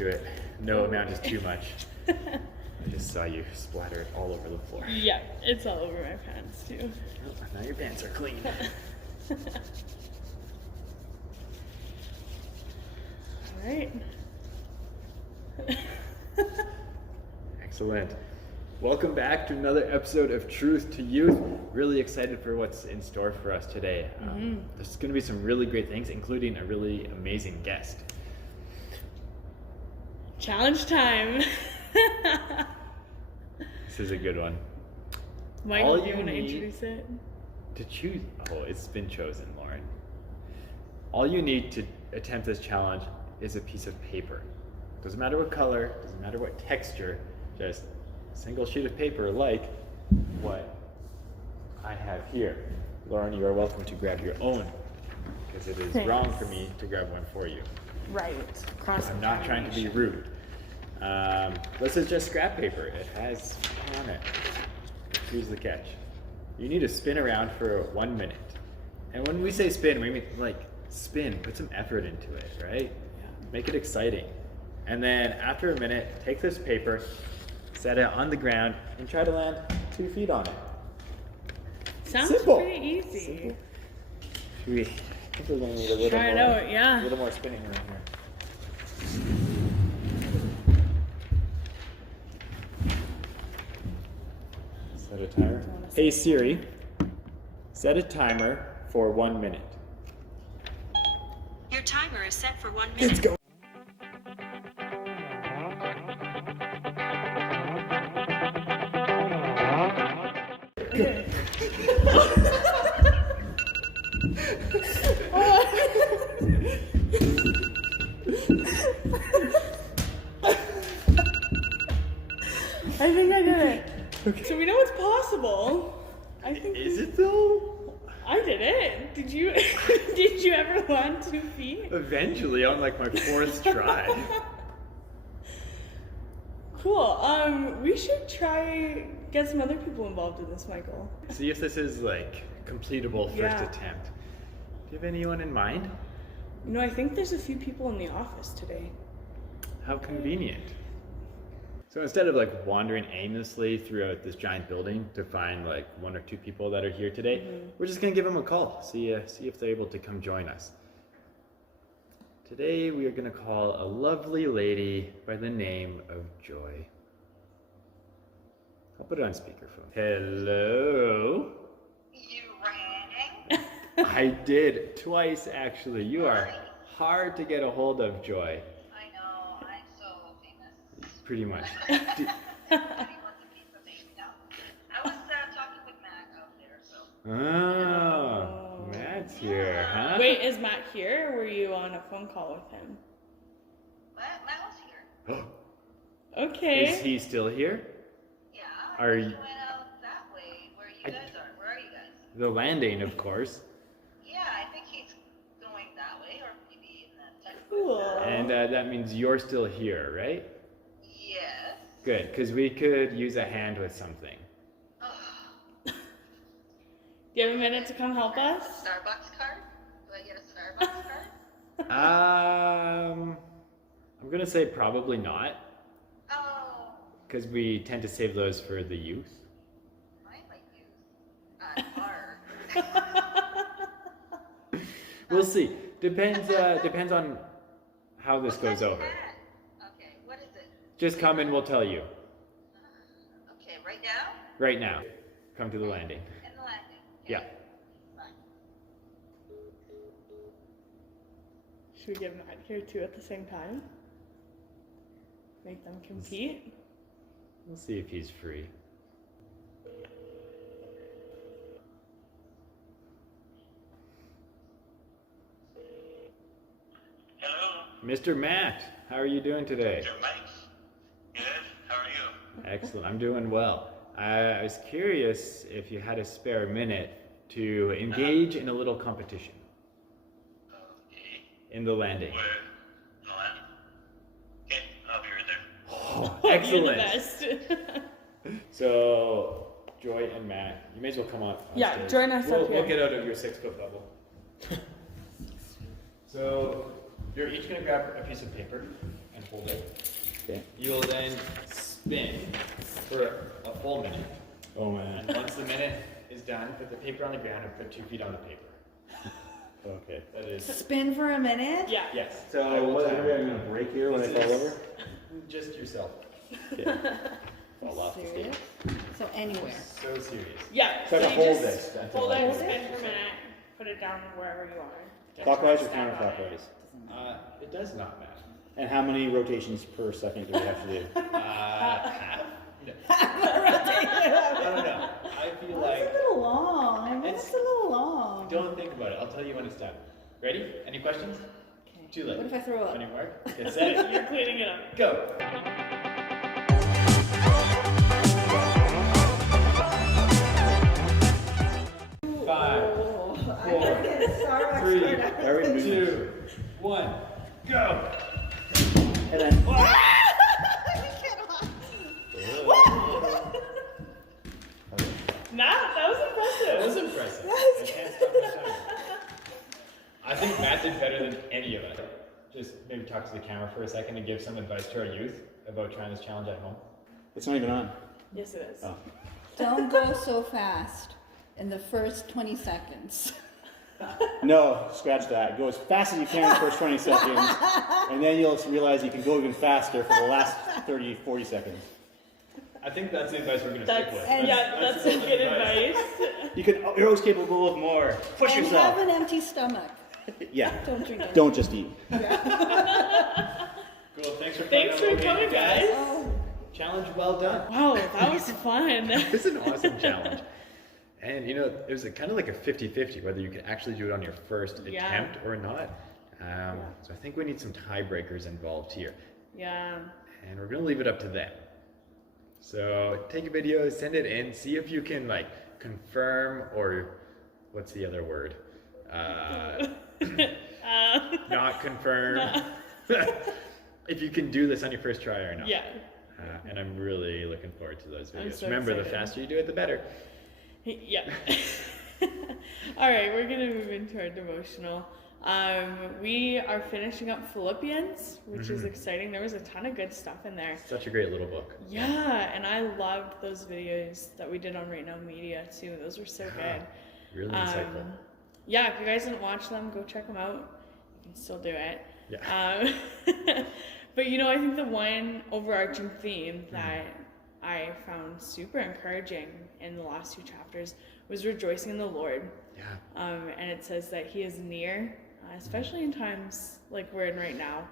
do it. No amount is too much. I just saw you splatter it all over the floor. Yeah, it's all over my pants too. Oh, now your pants are clean. All right. Excellent. Welcome back to another episode of Truth to Youth. Really excited for what's in store for us today. There's going to be some really great things, including a really amazing guest. Challenge time. This is a good one. Michael, do you want to introduce it? To choose, it's been chosen, Lauren. All you need to attempt this challenge is a piece of paper. Doesn't matter what color, doesn't matter what texture, just a single sheet of paper like what I have here. Lauren, you are welcome to grab your own, because it is wrong for me to grab one for you. Right. I'm not trying to be rude. This is just scrap paper. It has on it. Here's the catch. You need to spin around for 1 minute. And when we say spin, we mean like spin, put some effort into it, right? Yeah. Make it exciting. And then after a minute, take this paper, set it on the ground, and try to land 2 feet on it. Sounds Simple. pretty easy. Simple. I think we're going to need a little Try it out, yeah. A little more spinning room here. Set a timer. Hey Siri, set a timer for 1 minute. Your timer is set for 1 minute. Let's go. Okay. I think I did it. Okay. So we know it's possible. I think. Is it though? I did it. Did you? Did you ever land 2 feet? Eventually, on like my 4th try. Cool. We should try get some other people involved in this, Michael. See if this is like completable first Yeah. attempt. Do you have anyone in mind? You know, I think there's a few people in the office today. How convenient. So instead of like wandering aimlessly throughout this giant building to find like 1 or 2 people that are here today, we're just gonna give them a call. See if they're able to come join us. Today we are gonna call a lovely lady by the name of Joy. I'll put it on speakerphone. Hello. You rang? I did twice actually. You are hard to get a hold of, Joy. I know, I'm so famous. Pretty much. Everybody wants a piece of me. No. I was talking with Mac out there, so. Oh, Matt's here, huh? Wait, is Matt here or were you on a phone call with him? Matt was here. Okay. Is he still here? Yeah. Are he you- went out that way, where you guys are. Where are you guys? The landing, of course. Yeah, I think he's going that way, or maybe in that text. Cool. And that means you're still here, right? Yes. Good, because we could use a hand with something. Do you have a minute to come help us? Starbucks card? Do I get a Starbucks card? I'm gonna say probably not, Oh, because we tend to save those for the youth. I might use bar. We'll see. Depends on how this goes over. Okay, what is it? Just come and we'll tell you. Okay, right now? Right now. Come to the landing. In the landing. Okay. Yeah. Fine. Should we get Matt here too at the same time? Make them compete? We'll see if he's free. Hello, Mr. Matt, how are you doing today? Joe Mike. Good. How are you? Excellent, I'm doing well. I was curious if you had a spare minute to engage in a little competition Okay. in the landing. Where? In the landing. Okay, I'll be right there. Oh, You're excellent. the best. So, Joy and Matt, you may as well come on. Yeah, stage. join us we'll, up here. We'll get out of your 6-foot bubble. So, you're each going to grab a piece of paper, and hold it. Okay. You'll then spin for a full minute. Oh man. And once the minute is done, put the paper on the ground and put 2 feet on the paper. Okay. That is, Spin for a minute? Yeah. yes. So I will what time am it. I gonna break here when I This fall is over? Just yourself. Okay. Fall off the Serious? stage. So anywhere. So serious. Yeah. So I have to you hold just this until hold I it, hold it. spin for a minute, put it down wherever you are. Don't Clockwise try or to stand on it. counterclockwise? It does not matter. And how many rotations per second do we have to do? Half? No. I don't know. I feel That's like, a little long. I mean, It's- it's a little long. don't think about it. I'll tell you when it's done. Ready? Any questions? Okay. Too late. What if I throw up? On your mark, get set, You're cleaning it up. go. Five, four, three, Why are we doing this? 2, 1, go. And then. That was That impressive. was impressive. I can't stop this time. I think Matt did better than any of us. Just maybe talk to the camera for a second and give some advice to our youth about trying this challenge at home. It's not even on. Yes, it is. Oh. Don't go so fast in the first 20 seconds. No, scratch that. Go as fast as you can in the first 20 seconds, and then you'll realize you can go even faster for the last 30, 40 seconds. I think that's the advice we're going to stick That's, with. that's some good advice. You're always capable of more. Push And yourself. have an empty stomach. Yeah. Don't drink it. Don't just eat. Cool. Thanks for Thanks for coming, guys. Oh, Challenge well done. Wow, that was fun. This is an awesome challenge. And you know, it was kind of like a 50-50 whether you could actually do it on your first Yeah. attempt or not. So I think we need some tiebreakers involved here. Yeah. And we're going to leave it up to them. So take a video, send it in, see if you can like confirm or what's the other word? Not confirm. If you can do this on your first try or not. Yeah. And I'm really looking forward to those I'm videos. so Remember, the excited. faster you do it, the better. Yeah. All right, we're gonna move into our devotional. We are finishing up Philippians, which is exciting. There was a ton of good stuff in there. Such a great little book. Yeah, and I loved those videos that we did on Right Now Media too. Those were so good. Really insightful. Yeah, if you guys didn't watch them, go check them out. You can still do it. Yeah. But you know, I think the one overarching theme that I found super encouraging in the last 2 chapters was rejoicing in the Lord. Yeah. And it says that He is near, especially in times like we're in right now.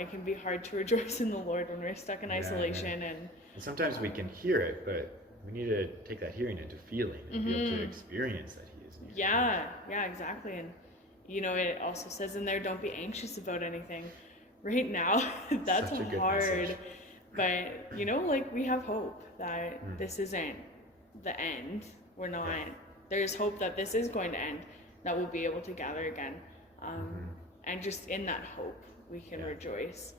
It can be hard to rejoice in the Lord when we're stuck in Yeah, isolation and And sometimes we can hear it, but we need to take that hearing into feeling and be able to experience that He is near. yeah, exactly. And you know, it also says in there, don't be anxious about anything. Right now, that's Such a good hard. message. But you know, like we have hope that this isn't the end. We're not. There's hope that this is going to end. That we'll be able to gather again. And just in that hope, we can rejoice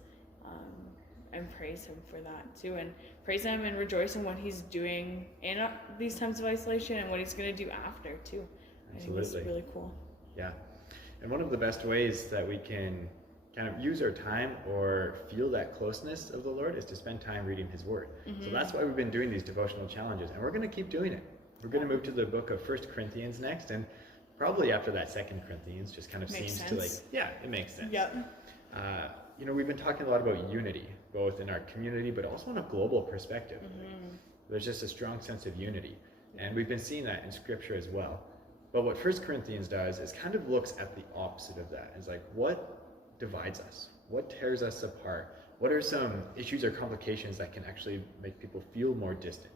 and praise Him for that too. And praise Him and rejoice in what He's doing in these times of isolation and what He's going to do after too. I think Absolutely. it's really cool. Yeah. And one of the best ways that we can kind of use our time or feel that closeness of the Lord is to spend time reading His Word. So that's why we've been doing these devotional challenges, and we're going to keep doing it. We're going to move to the book of 1 Corinthians next, and probably after that 2 Corinthians just kind of Makes seems to like, sense. yeah, it makes sense. Yep. You know, we've been talking a lot about unity, both in our community, but also on a global perspective. There's just a strong sense of unity, and we've been seeing that in Scripture as well. But what 1 Corinthians does is kind of looks at the opposite of that. It's like, what divides us? What tears us apart? What are some issues or complications that can actually make people feel more distant?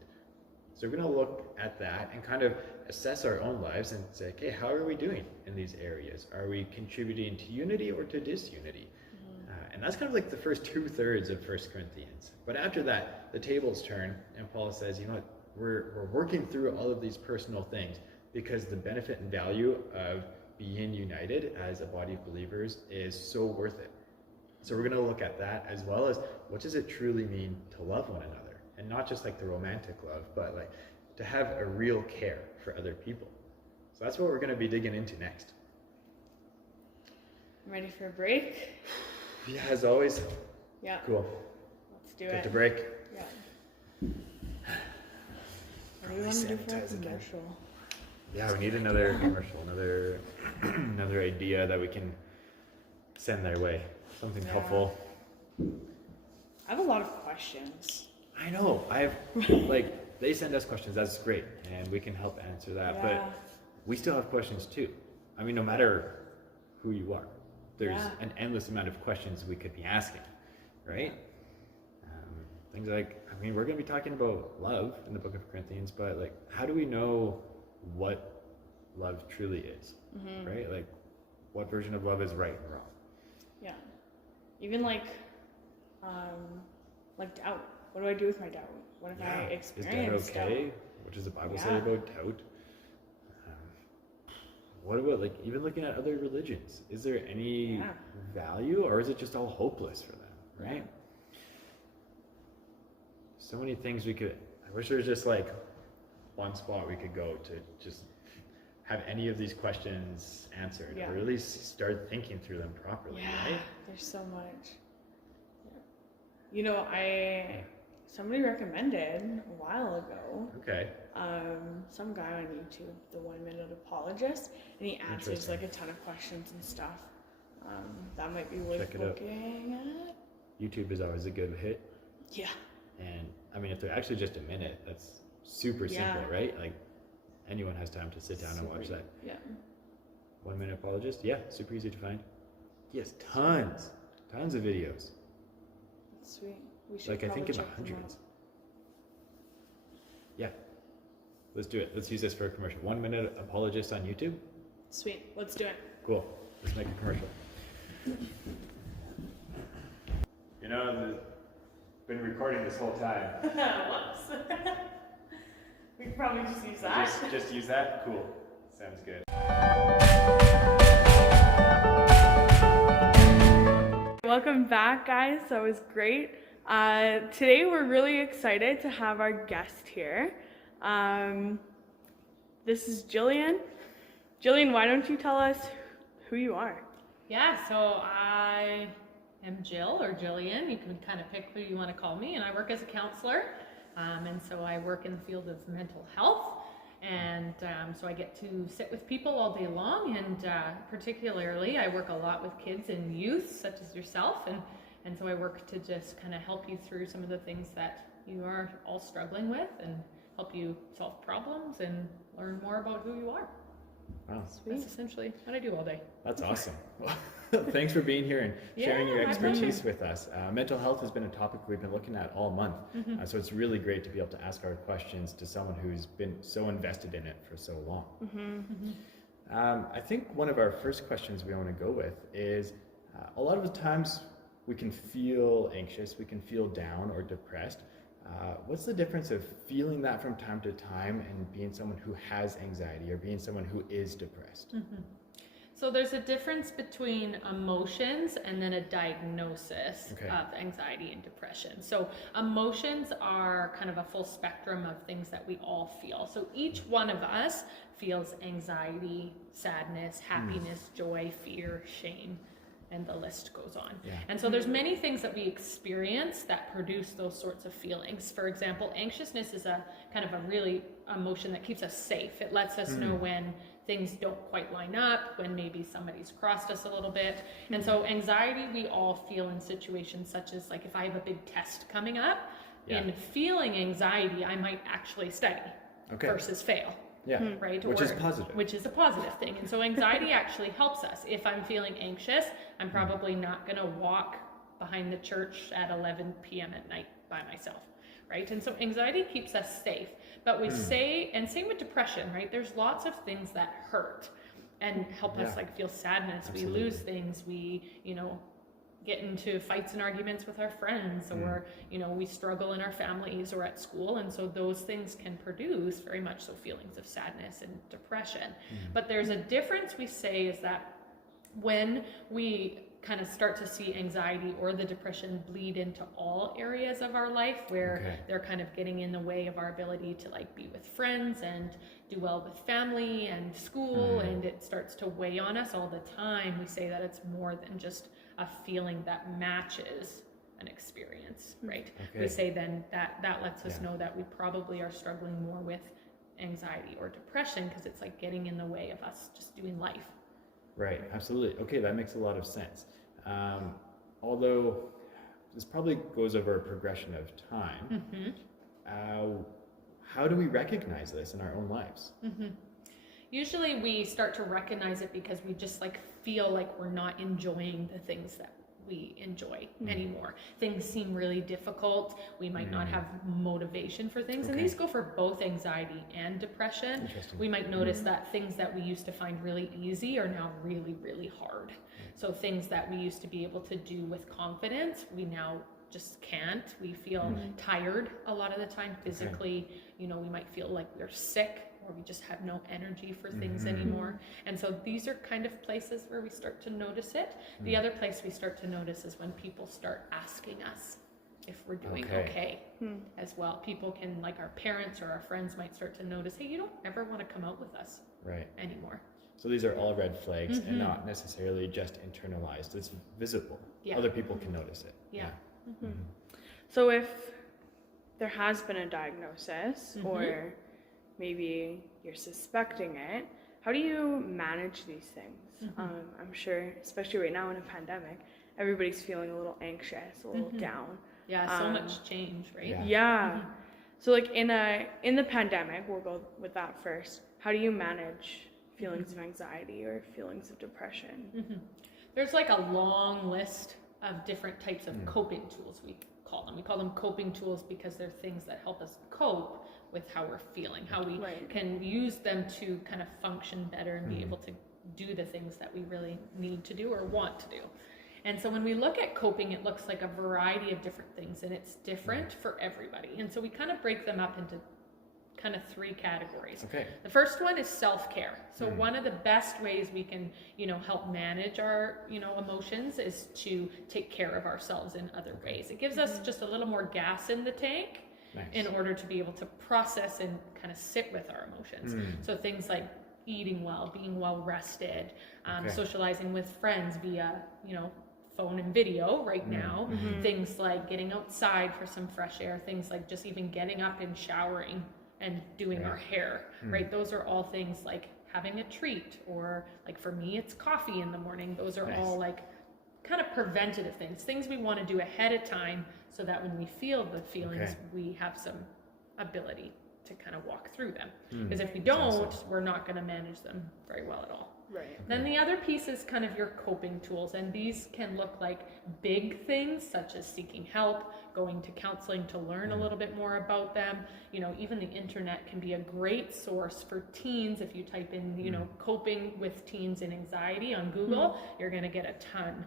So we're going to look at that and kind of assess our own lives and say, okay, how are we doing in these areas? Are we contributing to unity or to disunity? And that's kind of like the first 2/3 of 1 Corinthians. But after that, the tables turn, and Paul says, you know what, we're working through all of these personal things because the benefit and value of being united as a body of believers is so worth it. So we're going to look at that, as well as what does it truly mean to love one another, and not just like the romantic love, but like to have a real care for other people. So that's what we're going to be digging into next. Ready for a break? Yeah, as always. Yeah. Cool. Let's do Get it. the break. Yeah. What do we want to do for a commercial? Yeah, we need another commercial, another another idea that we can send their way. Something Yeah. helpful. I have a lot of questions. I know. I have like they send us questions. That's great, and we can help answer that. Yeah. But we still have questions too. I mean, no matter who you are, there's Yeah. an endless amount of questions we could be asking, right? Things like, I mean, we're going to be talking about love in the Book of Corinthians, but like, how do we know what love truly is, right? Like, what version of love is right and wrong? Yeah. Even like doubt. What do I do with my doubt? What if I Is doubt experience okay? doubt? What does the Bible say Yeah. about doubt? What about like even looking at other religions? Is there any Yeah. value, or is it just all hopeless for them, right? So many things we could. I wish there was just like one spot we could go to just have any of these questions answered, Yeah. or at least start thinking through them properly, Yeah. right? There's so much. Yeah. You know, somebody recommended a while ago, Okay. some guy on YouTube, the 1 Minute Apologist, and he answers Interesting. like a ton of questions and stuff. That might be worth Check it out. looking at. YouTube is always a good hit, Yeah. and I mean, if they're actually just a minute, that's super Yeah. simple, right? Like anyone has time to sit down and watch that. Yeah. 1 Minute Apologist, yeah, super easy to find. He has tons of videos. That's sweet. We should Like I think probably in the check them out. hundreds. Yeah, let's do it. Let's use this for a commercial. 1 Minute Apologist on YouTube. Sweet. Let's do it. Cool. Let's make a commercial. You know, I've been recording this whole time. Whoops. We could probably just use that. Just use that. Cool. Sounds good. Welcome back, guys. That was great. Today we're really excited to have our guest here. This is Jillian. Jillian, why don't you tell us who you are? Yeah, so I am Jill or Jillian. You can kind of pick who you want to call me, and I work as a counselor. And so I work in the field of mental health. And so I get to sit with people all day long, and particularly I work a lot with kids and youth such as yourself, and so I work to just kind of help you through some of the things that you are all struggling with and help you solve problems and learn more about who you are. Wow, That's essentially what I do all day. that's awesome. Thanks for being here and sharing your Yeah, my expertise with us. Mental health has been a topic we've been looking at all month, so it's really great to be able to ask our questions to someone who's been so invested in it for so long. I think one of our first questions we want to go with is a lot of the times we can feel anxious, we can feel down or depressed. What's the difference of feeling that from time to time and being someone who has anxiety or being someone who is depressed? So there's a difference between emotions and then a diagnosis Okay. of anxiety and depression. So emotions are kind of a full spectrum of things that we all feel. So each one of us feels anxiety, sadness, happiness, joy, fear, shame, and the list goes on. Yeah. And so there's many things that we experience that produce those sorts of feelings. For example, anxiousness is a kind of a really emotion that keeps us safe. It lets us know when things don't quite line up, when maybe somebody's crossed us a little bit. And so anxiety we all feel in situations such as, like, if I have a big test coming up, Yeah. in feeling anxiety, I might actually study Okay. versus fail. Yeah, Right? which is positive. Which is a positive thing. And so anxiety actually helps us. If I'm feeling anxious, I'm probably not going to walk behind the church at 11 p.m. at night by myself, right? And so anxiety keeps us safe. But we say, and same with depression, right? There's lots of things that hurt and help us Yeah. like feel sadness. Absolutely. We lose things. We, get into fights and arguments with our friends, or we struggle in our families or at school, and so those things can produce very much so feelings of sadness and depression. But there's a difference, we say, is that when we kind of start to see anxiety or the depression bleed into all areas of our life, where Okay. they're kind of getting in the way of our ability to like be with friends and do well with family and school, and it starts to weigh on us all the time, we say that it's more than just a feeling that matches an experience, right? Okay. We say then that lets us Yeah. know that we probably are struggling more with anxiety or depression, because it's like getting in the way of us just doing life. Right, absolutely. Okay, that makes a lot of sense. Although this probably goes over a progression of time, how do we recognize this in our own lives? Usually we start to recognize it because we just like feel like we're not enjoying the things that we enjoy anymore. Things seem really difficult. We might not have motivation for things. And Okay. these go for both anxiety and depression. Interesting. We might notice that things that we used to find really easy are now really, really hard. So things that we used to be able to do with confidence, we now just can't. We feel tired a lot of the time physically. You know, we might feel like we're sick, or we just have no energy for things anymore. And so these are kind of places where we start to notice it. The other place we start to notice is when people start asking us if we're doing okay as well. People can, like our parents or our friends might start to notice, hey, you don't ever want to come out with us Right. anymore. So these are all red flags and not necessarily just internalized. It's visible. Yeah. Other people can notice it. Yeah. So if there has been a diagnosis, or maybe you're suspecting it, how do you manage these things? I'm sure, especially right now in a pandemic, everybody's feeling a little anxious, a little down. Yeah, so much change, right? Yeah. Yeah. So like in the pandemic, we'll go with that first. How do you manage feelings of anxiety or feelings of depression? There's like a long list of different types of coping tools, we call them. We call them coping tools because they're things that help us cope with how we're feeling, how we can use them to kind of function better and be able to do the things that we really need to do or want to do. And so when we look at coping, it looks like a variety of different things, and it's different for everybody. And so we kind of break them up into kind of 3 categories. Okay. The first one is self-care. So one of the best ways we can, help manage our, emotions is to take care of ourselves in other ways. It gives us just a little more gas in the tank in order to be able to process and kind of sit with our emotions. So things like eating well, being well rested, socializing with friends via, phone and video right now, things like getting outside for some fresh air, things like just even getting up and showering and doing our hair, right? Those are all things like having a treat, or like for me, it's coffee in the morning. Those are all like kind of preventative things we want to do ahead of time so that when we feel the feelings, we have some ability to kind of walk through them. Because if we don't, we're not going to manage them very well at all. Right. Then the other piece is kind of your coping tools, and these can look like big things such as seeking help, going to counseling to learn a little bit more about them. Even the internet can be a great source for teens. If you type in, coping with teens and anxiety on Google, you're going to get a ton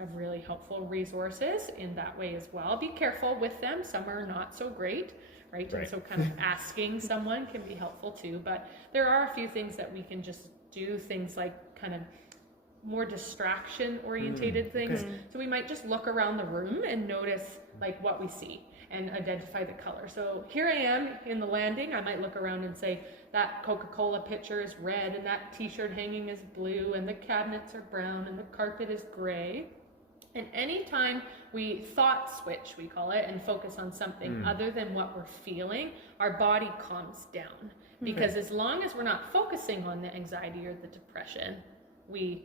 of really helpful resources in that way as well. Be careful with them. Some are not so great, right? And so kind of asking someone can be helpful too, but there are a few things that we can just do, things like kind of more distraction orientated things. So we might just look around the room and notice like what we see and identify the color. So here I am in the landing. I might look around and say that Coca-Cola pitcher is red, and that t-shirt hanging is blue, and the cabinets are brown, and the carpet is gray. And anytime we thought switch, we call it, and focus on something other than what we're feeling, our body calms down. Because as long as we're not focusing on the anxiety or the depression, we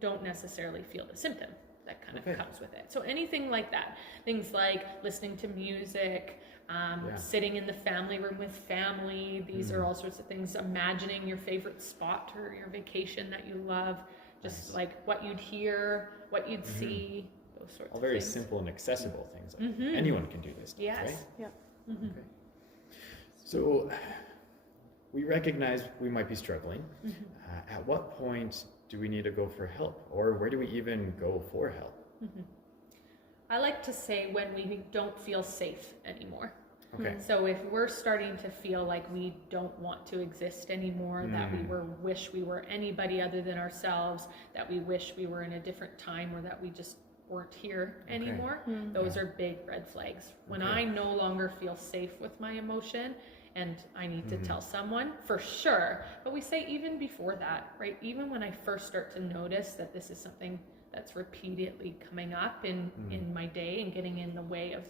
don't necessarily feel the symptom that kind of comes with it. So anything like that, things like listening to music, sitting in the family room with family, these are all sorts of things. Imagining your favorite spot or your vacation that you love, just like what you'd hear, what you'd see, those sorts All of very things. simple and accessible things. Like anyone can do this stuff, Yes. right? Yeah. Okay. So we recognize we might be struggling. At what point do we need to go for help, or where do we even go for help? I like to say when we don't feel safe anymore. Okay. So if we're starting to feel like we don't want to exist anymore, that we wish we were anybody other than ourselves, that we wish we were in a different time, or that we just weren't here anymore, those are big red flags. When I no longer feel safe with my emotion and I need to tell someone, for sure. But we say even before that, right? Even when I first start to notice that this is something that's repeatedly coming up in my day and getting in the way of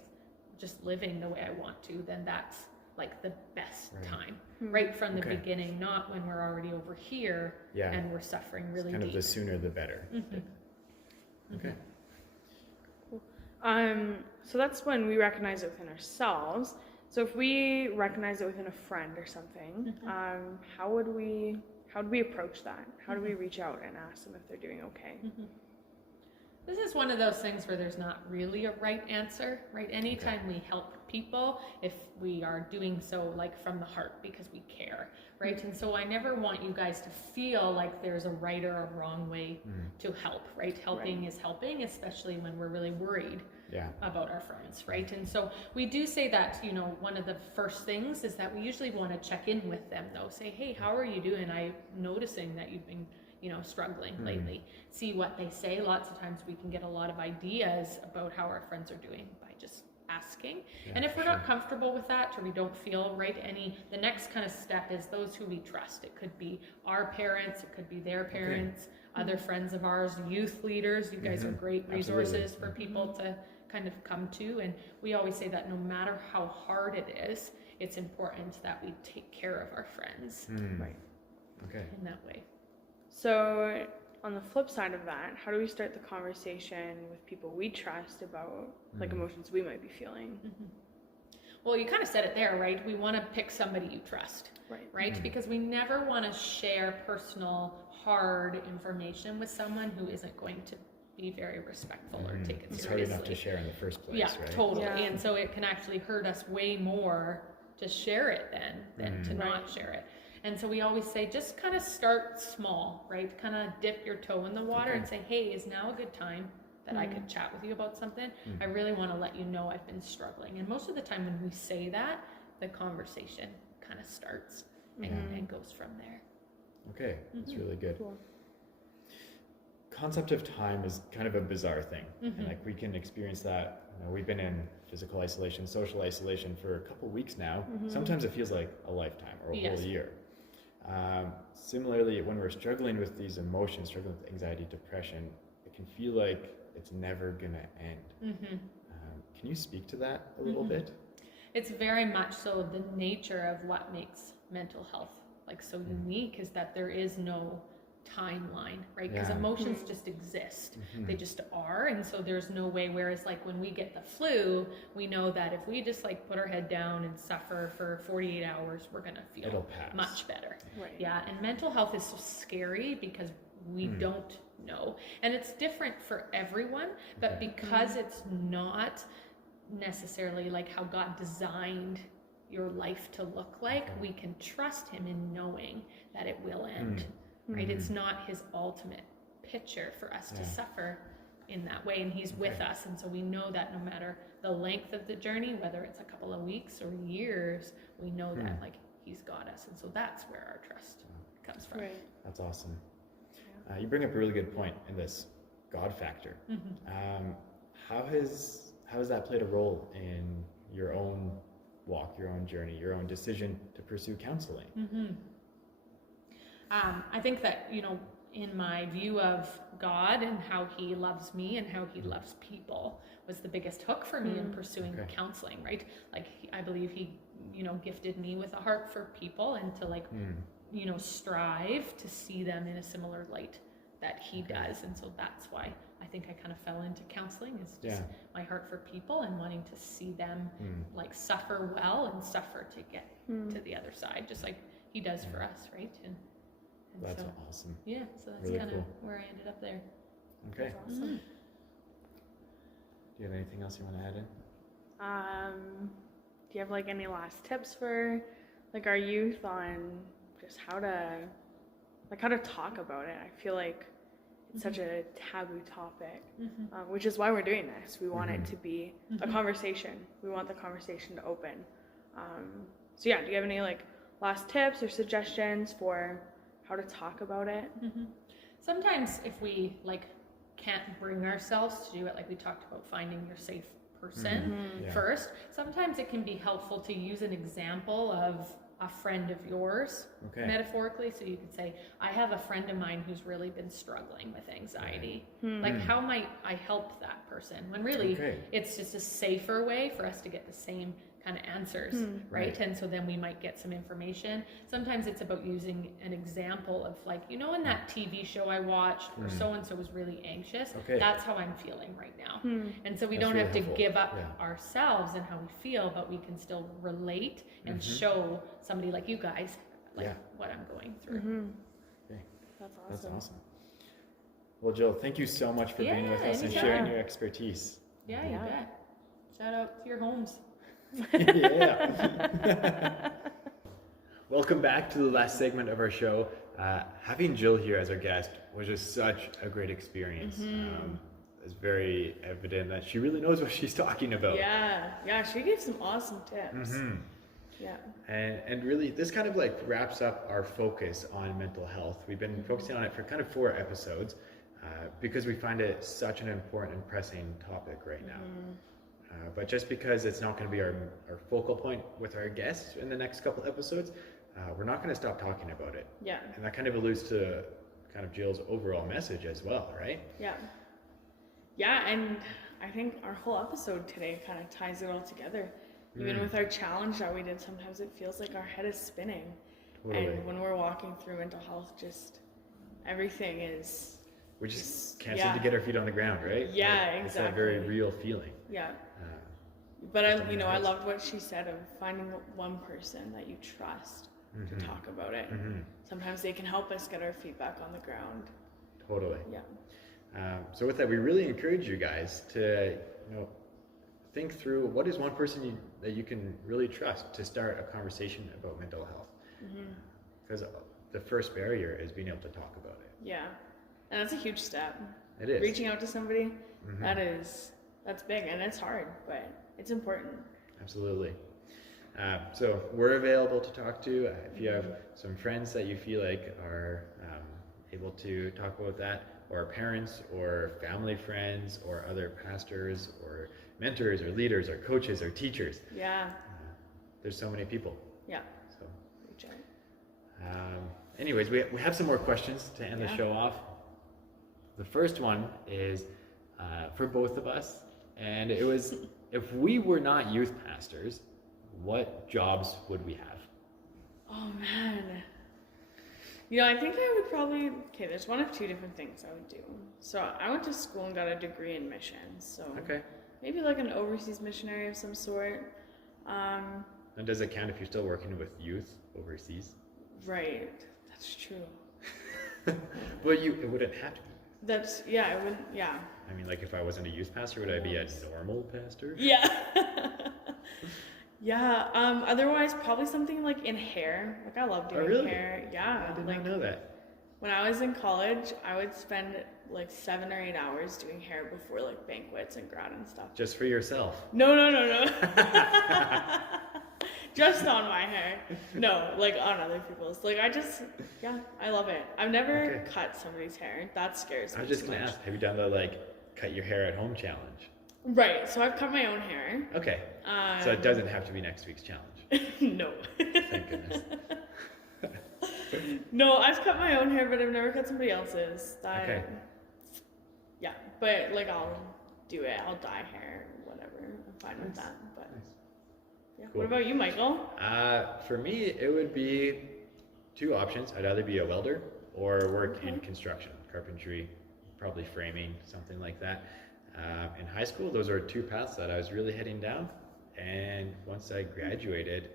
just living the way I want to, then that's like the best time, right from the Okay. beginning, not when we're already over here Yeah. and we're suffering It's really kind of deep. the sooner the better. Okay. So that's when we recognize it within ourselves. So if we recognize it within a friend or something, how would we approach that? How do we reach out and ask them if they're doing okay? This is one of those things where there's not really a right answer, right? Anytime we help people, if we are doing so like from the heart because we care, right? And so I never want you guys to feel like there's a right or a wrong way to help, right? Helping is helping, especially when we're really worried Yeah. about our friends, right? And so we do say that, you know, one of the first things is that we usually want to check in with them though. Say, hey, how are you doing? I'm noticing that you've been, you know, struggling lately. See what they say. Lots of times we can get a lot of ideas about how our friends are doing by just asking. Yeah, And if for we're sure. not comfortable with that or we don't feel right, the next kind of step is those who we trust. It could be our parents, it could be their parents, other friends of ours, youth leaders. You guys are great resources for people to kind of come to. And we always say that no matter how hard it is, it's important that we take care of our friends Right. Okay. in that way. So on the flip side of that, how do we start the conversation with people we trust about like emotions we might be feeling? Well, you kind of said it there, right? We want to pick somebody you trust, Right. right? Because we never want to share personal, hard information with someone who isn't going to be very respectful or take it It's seriously. hard enough to share in the first place, Yeah, right? totally. Yeah. And so it can actually hurt us way more to share it than to not Right. share it. And so we always say, just kind of start small, right? Kind of dip your toe in the water and say, hey, is now a good time that I could chat with you about something? I really want to let you know I've been struggling. And most of the time when we say that, the conversation kind of starts and goes from there. Okay, that's really good. Cool. Concept of time is kind of a bizarre thing. And like we can experience that. You know, we've been in physical isolation, social isolation for a couple weeks now. Sometimes it feels like a lifetime or a Yes. whole year. Similarly, when we're struggling with these emotions, struggling with anxiety, depression, it can feel like it's never gonna end. Can you speak to that a little bit? It's very much so the nature of what makes mental health like so unique is that there is no timeline, right? Because Yeah. emotions just exist. They just are. And so there's no way, whereas like when we get the flu, we know that if we just like put our head down and suffer for 48 hours, we're going to feel It'll pass. much better. Right. Yeah. And mental health is so scary because we don't know. And it's different for everyone, but because it's not necessarily like how God designed your life to look like, we can trust him in knowing that it will end. Right? It's not his ultimate picture for us to suffer in that way, and he's with us, and so we know that no matter the length of the journey, whether it's a couple of weeks or years, we know that like he's got us, and so that's where our trust comes from. Right. That's awesome. You bring up a really good point in this God factor. How has that played a role in your own walk, your own journey, your own decision to pursue counseling? I think that, you know, in my view of God and how he loves me and how he loves people was the biggest hook for me in pursuing counseling, right? Like, I believe he, you know, gifted me with a heart for people and to like, you know, strive to see them in a similar light that he does. And so that's why I think I kind of fell into counseling, is just my heart for people and wanting to see them like suffer well and suffer to get to the other side, just like he does for us, right? And That's so, awesome. yeah, so that's Really kind of cool. where I ended up there. Okay. That's awesome. Do you have anything else you want to add in? Do you have like any last tips for like our youth on just how to talk about it? I feel like it's such a taboo topic, which is why we're doing this. We want it to be a conversation. We want the conversation to open. So yeah, do you have any like last tips or suggestions for how to talk about it? Sometimes if we like can't bring ourselves to do it, like we talked about finding your safe person Yeah. first, sometimes it can be helpful to use an example of a friend of yours, Okay. metaphorically. So you could say, I have a friend of mine who's really been struggling with anxiety. Like, how might I help that person? When really, Okay. it's just a safer way for us to get the same kind of answers, right? Right. And so then we might get some information. Sometimes it's about using an example of, like, you know, in that TV show I watched where so-and-so was really anxious, Okay. that's how I'm feeling right now. And so we That's don't really have to helpful. give up Yeah. ourselves and how we feel, but we can still relate and show somebody like you guys, like, Yeah. what I'm going through. Okay. That's awesome. That's awesome. Well, Jill, thank you so much for being with Yeah, us and anytime. sharing your expertise. Yeah, you bet. Shout out to your homes. Yeah. Welcome back to the last segment of our show. Having Jill here as our guest was just such a great experience. It's very evident that she really knows what she's talking about. Yeah, she gave some awesome tips. Yeah. And really, this kind of like wraps up our focus on mental health. We've been focusing on it for kind of 4 episodes because we find it such an important and pressing topic right now. But just because it's not going to be our focal point with our guests in the next couple episodes, we're not going to stop talking about it. Yeah. And that kind of alludes to kind of Jill's overall message as well, right? Yeah. Yeah, and I think our whole episode today kind of ties it all together. Even with our challenge that we did, sometimes it feels like our head is spinning. Totally. And when we're walking through mental health, just everything is, We just can't yeah. seem to get our feet on the ground, right? Yeah, It's that very exactly. real feeling. yeah. Uh, But Just I, in you know, our I heads. loved what she said of finding one person that you trust to talk about it. Sometimes they can help us get our feet back on the ground. Totally. Yeah. So with that, we really encourage you guys to, think through what is one person that you can really trust to start a conversation about mental health. Because the first barrier is being able to talk about it. Yeah. And that's a huge step. It is. Reaching out to somebody, that's big and it's hard, but it's important. Absolutely. So we're available to talk to. If you have some friends that you feel like are able to talk about that, or parents or family friends or other pastors or mentors or leaders or coaches or teachers, Yeah. there's so many people. Yeah. So Reach out. anyways, we have some more questions to end the Yeah. show off. The first one is for both of us, and it was, if we were not youth pastors, what jobs would we have? Oh man. I think I would probably, there's one of 2 different things I would do. So I went to school and got a degree in missions. So Okay. maybe like an overseas missionary of some sort. And does it count if you're still working with youth overseas? Right. That's true. But it wouldn't have to be. I wouldn't, yeah. I mean, like if I wasn't a youth pastor, would I be a normal pastor? Yeah. Yeah. Otherwise, probably something like in hair. Like I love doing really? hair. Yeah. I did like not know that. when I was in college, I would spend like 7 or 8 hours doing hair before like banquets and grad and stuff. Just for yourself. No. Just on my hair. No, like on other people's. Like I love it. I've never Okay. cut somebody's hair. That scares me. I was just so gonna much. ask, have you done the cut your hair at home challenge? Right. So I've cut my own hair. Okay. So it doesn't have to be next week's challenge. No. Thank goodness. No, I've cut my own hair, but I've never cut somebody else's. Okay. Yeah, but like I'll do it. I'll dye hair, whatever. I'm fine with that. But yeah. Cool. What about you, Michael? For me, it would be 2 options. I'd either be a welder or work in construction, carpentry, probably framing, something like that. In high school, those are 2 paths that I was really heading down. And once I graduated,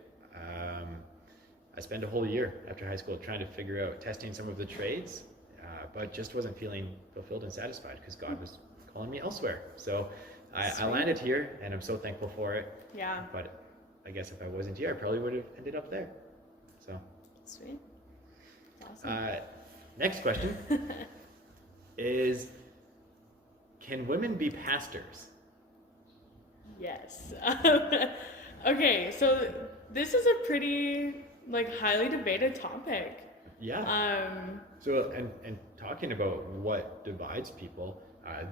I spent a whole year after high school trying to figure out testing some of the trades, but just wasn't feeling fulfilled and satisfied because God was calling me elsewhere. So I landed here, and I'm so thankful for it. Yeah. But I guess if I wasn't here, I probably would have ended up there. So Sweet. Awesome. next question is, can women be pastors? Yes. Okay, so this is a pretty highly debated topic. Yeah. So, and talking about what divides people,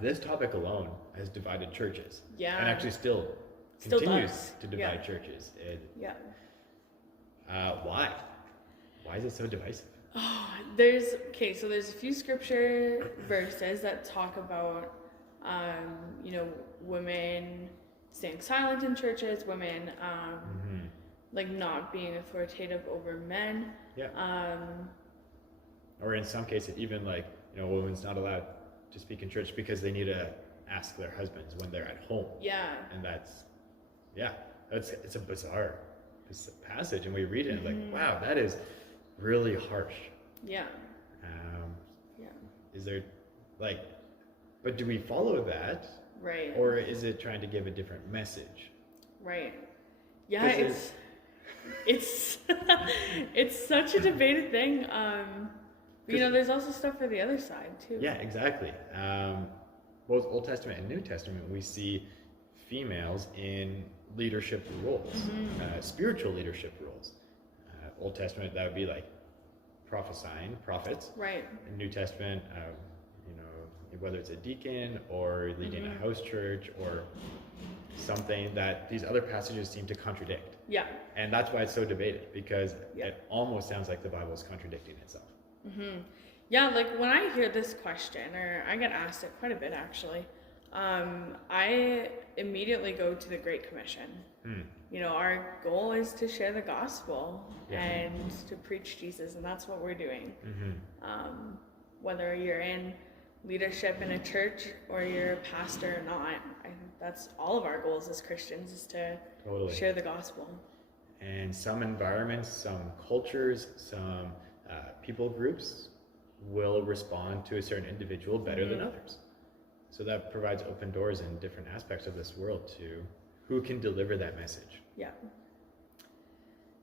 this topic alone has divided churches. Yeah. And actually still Still continues does. to divide Yeah. churches. Yeah. Why? Why is it so divisive? There's a few scripture verses that talk about, women staying silent in churches, women, like not being authoritative over men. Yeah. Or in some cases, even like, a woman's not allowed to speak in church because they need to ask their husbands when they're at home. Yeah. And it's a bizarre passage, and we read it and like, wow, that is really harsh. Yeah. Yeah. Is there, like, but do we follow that? Right. Or is it trying to give a different message? Right. Yeah, 'Cause it's it's such a debated thing. There's also stuff for the other side too. Yeah, exactly. Both Old Testament and New Testament, we see females in leadership roles, spiritual leadership roles. Old Testament, that would be like prophesying, prophets. Right. In New Testament, whether it's a deacon or leading a house church or something that these other passages seem to contradict. Yeah. And that's why it's so debated, because it almost sounds like the Bible is contradicting itself. Yeah, like when I hear this question, or I get asked it quite a bit actually, I immediately go to the Great Commission. Our goal is to share the gospel and to preach Jesus, and that's what we're doing. Whether you're in leadership in a church or you're a pastor or not, I think that's all of our goals as Christians, is to share the gospel. And some environments, some cultures, some people groups will respond to a certain individual better than others. So that provides open doors in different aspects of this world to who can deliver that message. Yeah.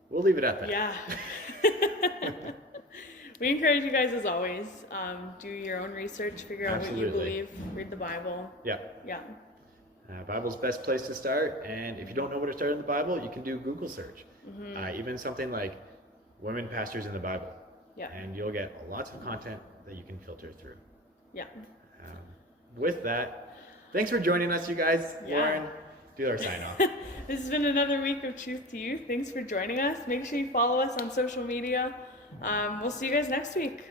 We'll leave it at that. Yeah. We encourage you guys, as always, do your own research, figure out what you believe, read the Bible. Yeah. Yeah. Bible's the best place to start, and if you don't know where to start in the Bible, you can do Google search. Even something like women pastors in the Bible. Yeah. And you'll get lots of content that you can filter through. Yeah. With that, thanks for joining us, you guys. Yeah. Lauren, do our sign off. This has been another week of Truth to You. Thanks for joining us. Make sure you follow us on social media. We'll see you guys next week.